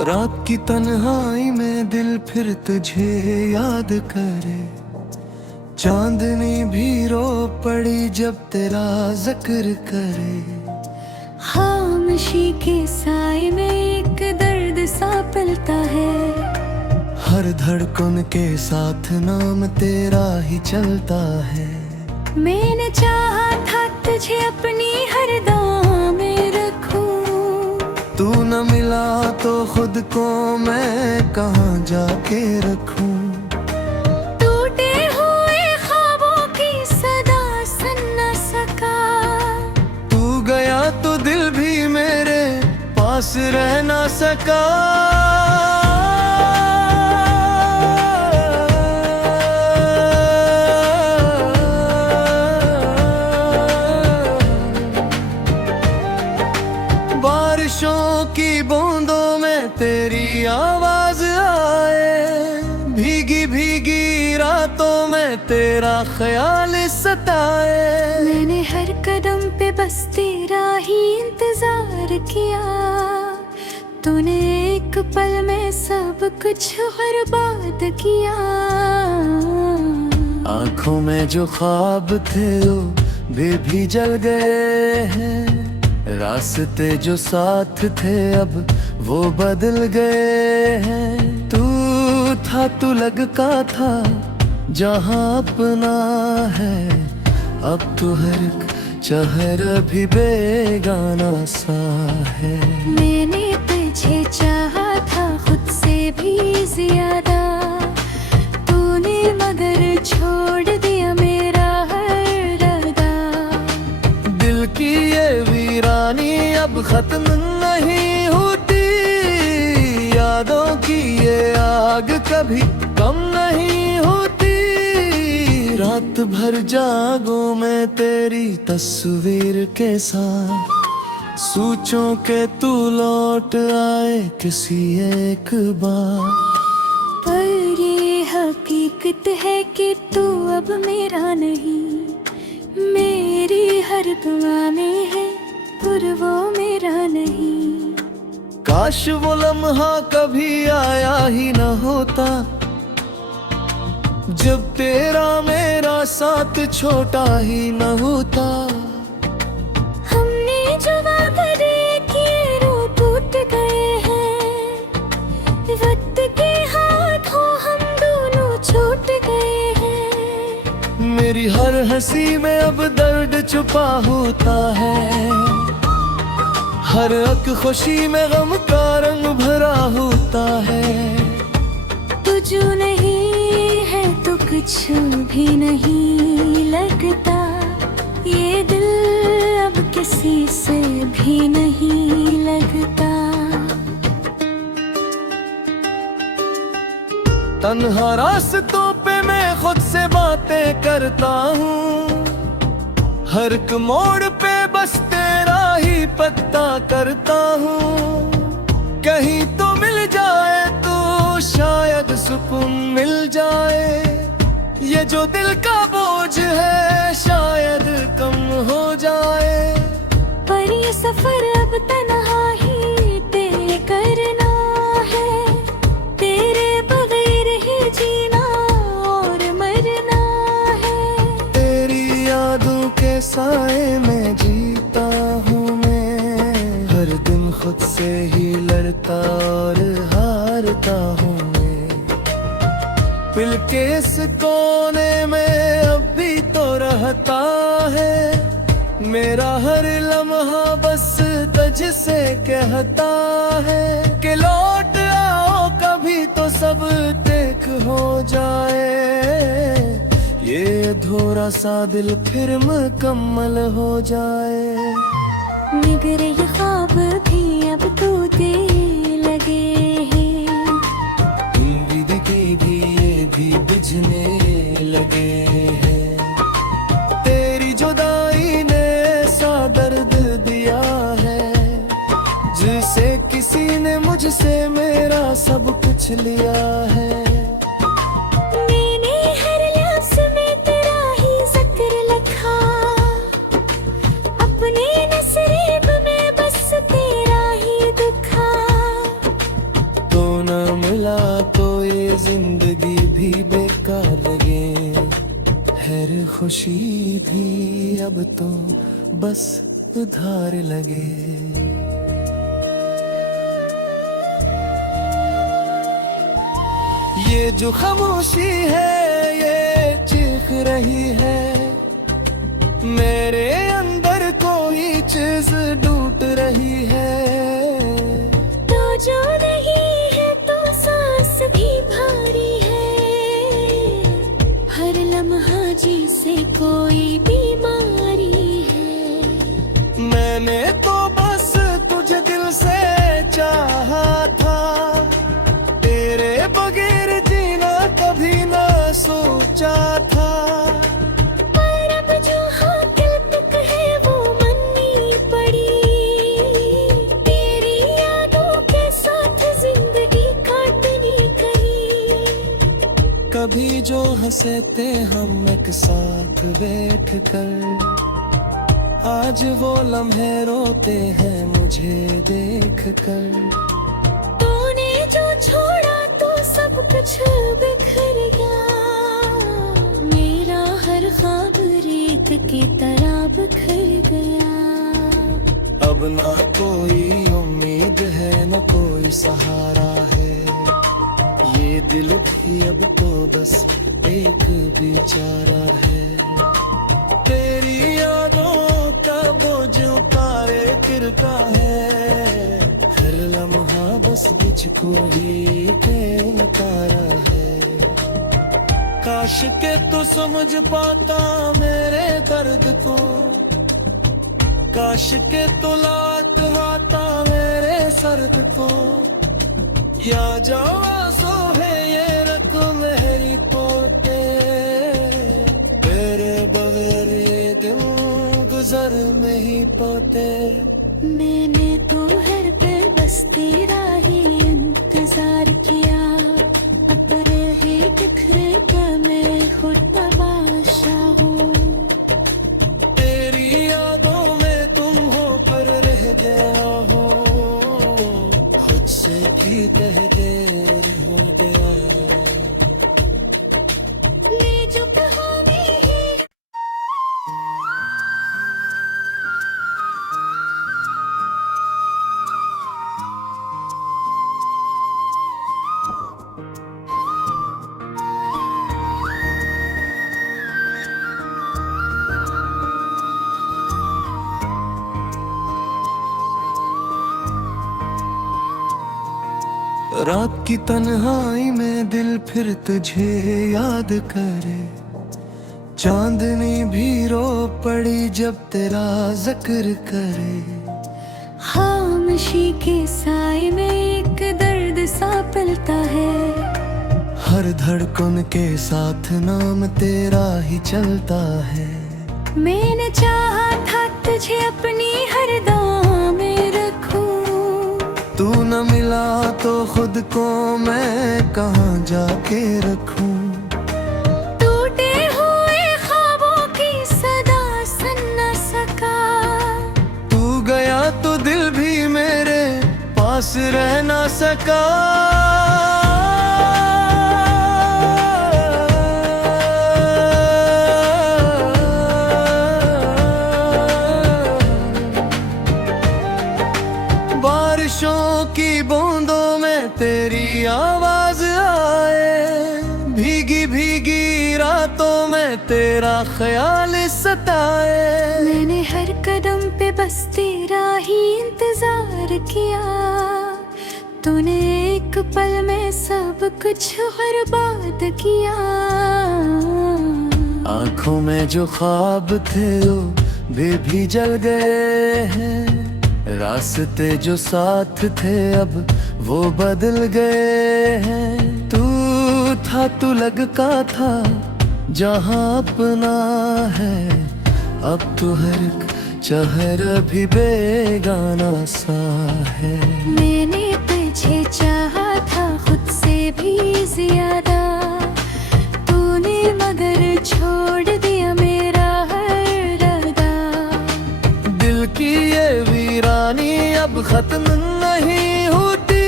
रात की तन्हाई में दिल फिर तुझे याद करे, चांदनी भी रो पड़ी जब तेरा जिक्र करे। खामोशी के साए में एक दर्द सा पलता है, हर धड़कन के साथ नाम तेरा ही चलता है। मैंने चाहा था तुझे अपनी हर दुआ में रखूं, तू न मिला तो खुद को मैं कहाँ जाके रखूं। टूटे हुए ख्वाबों की सदा सुन न सका, तू गया तो दिल भी मेरे पास रह ना सका। बारिशों की बूंदों में तेरी आवाज आए, भीगी भीगी रातों में तेरा ख्याल सताए। मैंने हर कदम पे बस तेरा ही इंतजार किया, तूने एक पल में सब कुछ बर्बाद किया। आंखों में जो ख्वाब थे वो भी जल गए हैं, रास्ते जो साथ थे अब वो बदल गए हैं। तू था तू लगता था जहाँ अपना है, अब तो हर एक चेहरा भी बेगाना सा है। मैंने तुझे चाहा था खुद से भी ज्यादा, तूने मगर छोड़ दिया मेरा हर इरादा। दिल की ये वीरानी अब खत्म नहीं होती, यादों की ये आग कभी कम नहीं होती। रात भर जागूं मैं तेरी तस्वीर के साथ, सोचूं के तू लौट आए किसी एक बार। पर ये हकीकत है कि तू अब मेरा नहीं, मेरी हर दुआ में है पर वो मेरा नहीं। काश वो लम्हा कभी आया ही न होता, जब तेरा मेरा साथ छोटा ही न होता। हमने जो वादे किए वो टूट गए हैं, वक्त के हाथों हम दोनों छूट गए हैं। मेरी हर हंसी में अब दर्द छुपा होता है, हर एक खुशी में गम का रंग भरा होता है। तू जो नहीं है तो कुछ भी नहीं लगता, ये दिल अब किसी से भी नहीं लगता। तन्हा रास्तों पे मैं खुद से बातें करता हूँ, हर एक मोड़ पे बस तेरा ही पता करता हूँ। कहीं तो मिल जाए तो शायद सुकून मिल जाए, ये जो दिल का बोझ है शायद कम हो जाए। पर ये सफर अब तन्हा ही तय करना है, तेरे बगैर ही जीना और मरना है। तेरी यादों के साए में जीता हूँ मैं, हर दिन खुद से ही लड़ता और हारता हूँ मैं। दिल के इस कोने में अब भी तो रहता है, मेरा हर लम्हा बस तुझसे कहता है कि लौट आओ कभी तो सब देख हो जाए। ये अधूरा सा दिल फिर मुकम्मल हो जाए। मगर ये ख्वाब भी अब टूटने लगे हैं, उम्मीद की भी ये भी बुझने लगे हैं। तेरी जुदाई ने सा दर्द दिया है, जिसे किसी ने मुझसे मेरा सब कुछ लिया है। मैंने हर लफ्ज़ में तेरा ही जिक्र लिखा, अपने नसीब में बस तेरा ही दुखा। लहर खुशी थी अब तो बस धार लगे। ये जो खामोशी है ये चीख रही है, मेरे अंदर कोई चीज टूट रही है। तो जो नहीं है तो सांस भी भारी है, हर लम्हा जी से कोई बीमारी है। मैंने तो बस तुझे दिल से चाहा था, तेरे बगैर जीना कभी ना सोचा था। पर अब जो हाँ दिल तक है वो मननी पड़ी, तेरी यादों के साथ जिंदगी काटनी कही। कभी जो हंसे थे हम एक साथ बैठ कर, आज वो लम्हे रोते हैं मुझे देख कर। तूने जो छोड़ा तो सब कुछ बिखर गया, मेरा हर ख्वाब रेत की तरह बिखर गया। अब ना कोई उम्मीद है न कोई सहारा है, ये दिल भी अब तो बस एक बेचारा है। तेरी यादों का बोझ उतारे गिरता है, हर लम्हा बस मुझको ही तारा है। काश के तू समझ पाता मेरे दर्द को, काश के तू लात वाता मेरे सर्द को। या जावा सो है ये रत मेरी पोते, तेरे बगैर ये दिन गुजर में ही पोते। मैंने तो हर पे बस तेरा ही इंतजार किया, अब रहे बिखरे का मैं खुद तमाशा हूँ। तेरी यादों में तुम हो कर रह गया हो, खुद से भी कह देर हो गया। ये जो कहानी है रात की तन्हाई में दिल फिर तुझे याद करे, चांदनी भी रो पड़ी जब तेरा जिक्र करे। खामोशी के साए में एक दर्द सा पलता है, हर धड़कन के साथ नाम तेरा ही चलता है। मैंने चाहा था तुझे अपनी हर दुआ में रखूं, तू न मिला तो खुद को मैं कहाँ जाके रखूं। टूटे हुए ख्वाबों की सदा सुन न सका, तू गया तो दिल भी मेरे पास रह ना सका। बारिशों की बूंदों में तेरी आवाज आए, भीगी भीगी रातों में तेरा ख्याल सताए। मैंने हर कदम पे बस तेरा ही इंतजार किया, तूने एक पल में सब कुछ बर्बाद किया। आंखों में जो ख्वाब थे वो भी जल गए हैं, रास्ते जो साथ थे अब वो बदल गए हैं। तू था तू लगता था जहाँ अपना है, अब तो हर एक चेहरा भी बेगाना सा है। मैंने तुझे चाहा था खुद से भी ज्यादा, तूने मगर छोड़ दिया मेरा हर इरादा। दिल की ये वीरानी अब खत्म नहीं होती,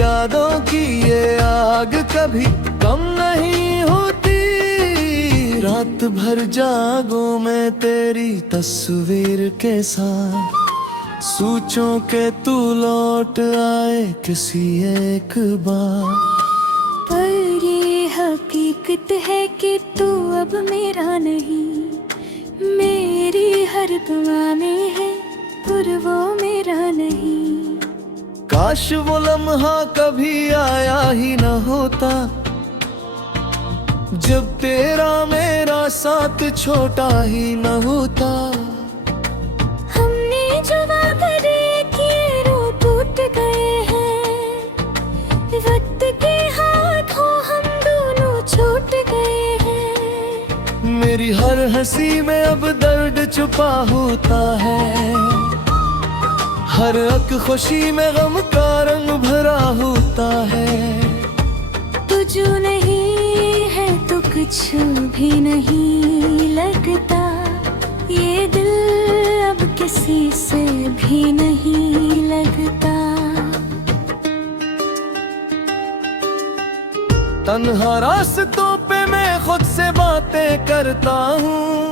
यादों की ये आग कभी कम नहीं होती। रात भर जागो मैं तेरी तस्वीर के साथ, सोचो के तू लौट आए किसी एक बार। पर ये हकीकत है कि तू अब मेरा नहीं, मेरी हर दुआ में है पर वो मेरा नहीं। काश वो लम्हा कभी आया ही न होता, जब तेरा मेरा साथ छोटा ही न होता। हमने जो वादे किए वो टूट गए हैं, वक्त के हाथों हम दोनों छूट गए हैं। मेरी हर हंसी में अब दर्द छुपा होता है, हर एक खुशी में गम का रंग भरा होता है। तू जो नहीं है तो कुछ भी नहीं लगता, ये दिल अब किसी से भी नहीं लगता। तन्हा रास्तों पे मैं खुद से बातें करता हूँ,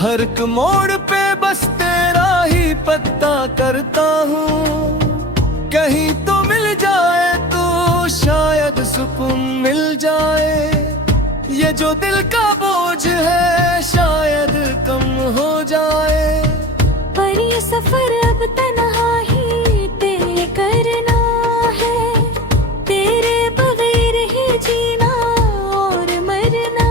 हर एक मोड़ पे बस तेरा ही पता करता हूँ। कहीं तो मिल जाए तो शायद सुकून मिल जाए, ये जो दिल का बोझ है शायद कम हो जाए। पर ये सफर अब तन्हा ही तय करना है, तेरे बगैर ही जीना और मरना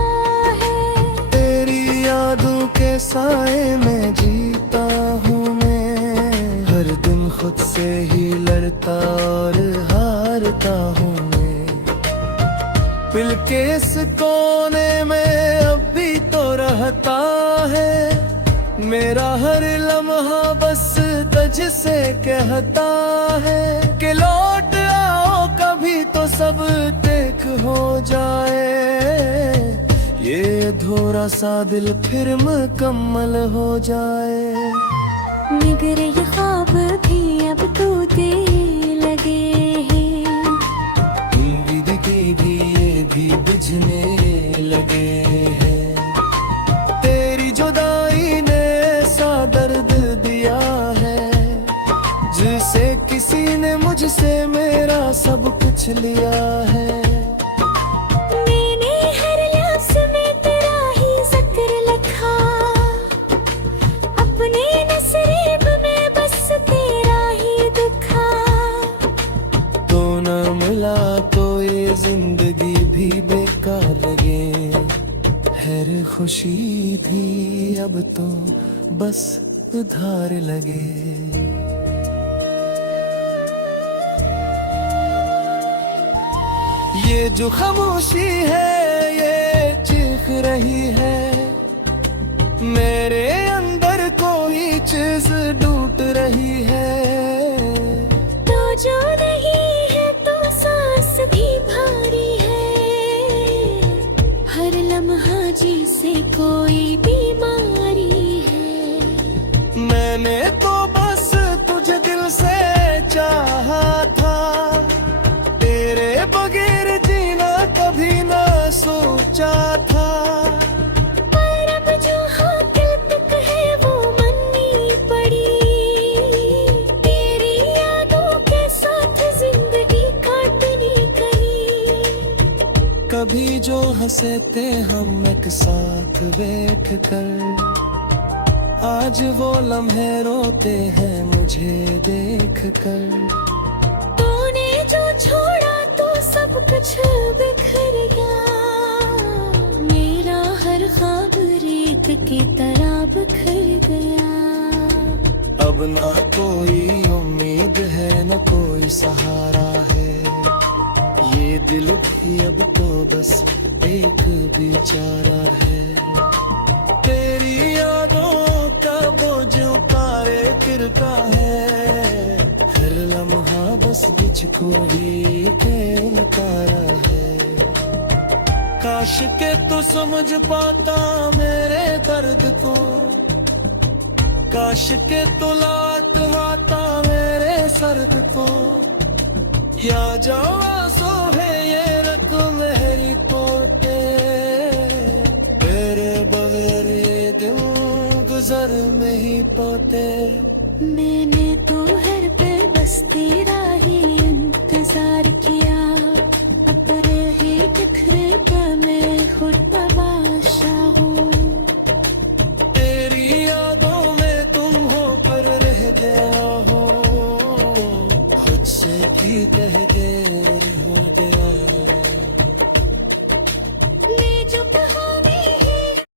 है। तेरी यादों के साए में जीता हूँ मैं, हर दिन खुद से ही लड़ता और हारता हूँ मैं। दिल के इस कोने में अब भी तो रहता है, मेरा हर लम्हा बस तुझसे कहता है कि लौट आओ कभी तो सब देख हो जाए। ये अधूरा सा दिल फिर मुकम्मल हो जाए। मगर ये ख्वाब भी अब टूटने लगे हैं, उम्मीद की भी ये भी बुझने लगे हैं। तेरी जुदाई ने सा दर्द दिया है, जिसे किसी ने मुझसे मेरा सब कुछ लिया है। मैंने हर लफ्ज़ में तेरा ही ज़िक्र लिखा, अपने नसीब में बस तेरा ही दिखा। तो न मिला तो ये जिंदगी भी बेकार लगे, हर खुशी थी अब तो बस उधार लगे। ये जो खामोशी है ये चीख रही है, मेरे अंदर कोई चीज टूट रही है। तो जो नहीं है तो सांस भी भारी है, हर लम्हा जी से कोई बीमारी है। मैंने तो बस तुझे दिल से चाहा था, तेरे बगैर जीना कभी ना सोचा था। पर अब जो हाँ दिल तक है वो मननी पड़ी, तेरी यादों के साथ जिंदगी काटनी कही। कभी जो हंसे थे हम एक साथ बैठ कर, आज वो लम्हे रोते हैं मुझे देख कर। तूने जो छोड़ा तो सब कुछ बिखर गया, मेरा हर ख्वाब रेत की तरह बिखर गया। अब ना कोई उम्मीद है न कोई सहारा है, ये दिल भी अब तो बस एक बेचारा है। तेरी यादों का बोझ उतारे फिरता है, हर लम्हा बस मुझको ही नकारा है। काश के तो समझ पाता मेरे दर्द को, काश के तो लात आता मेरे सर्द को। या जवा सो है ये रत मेरी पोते, नजर में ही पोते। मैंने तो हर पे बस तेरा ही इंतजार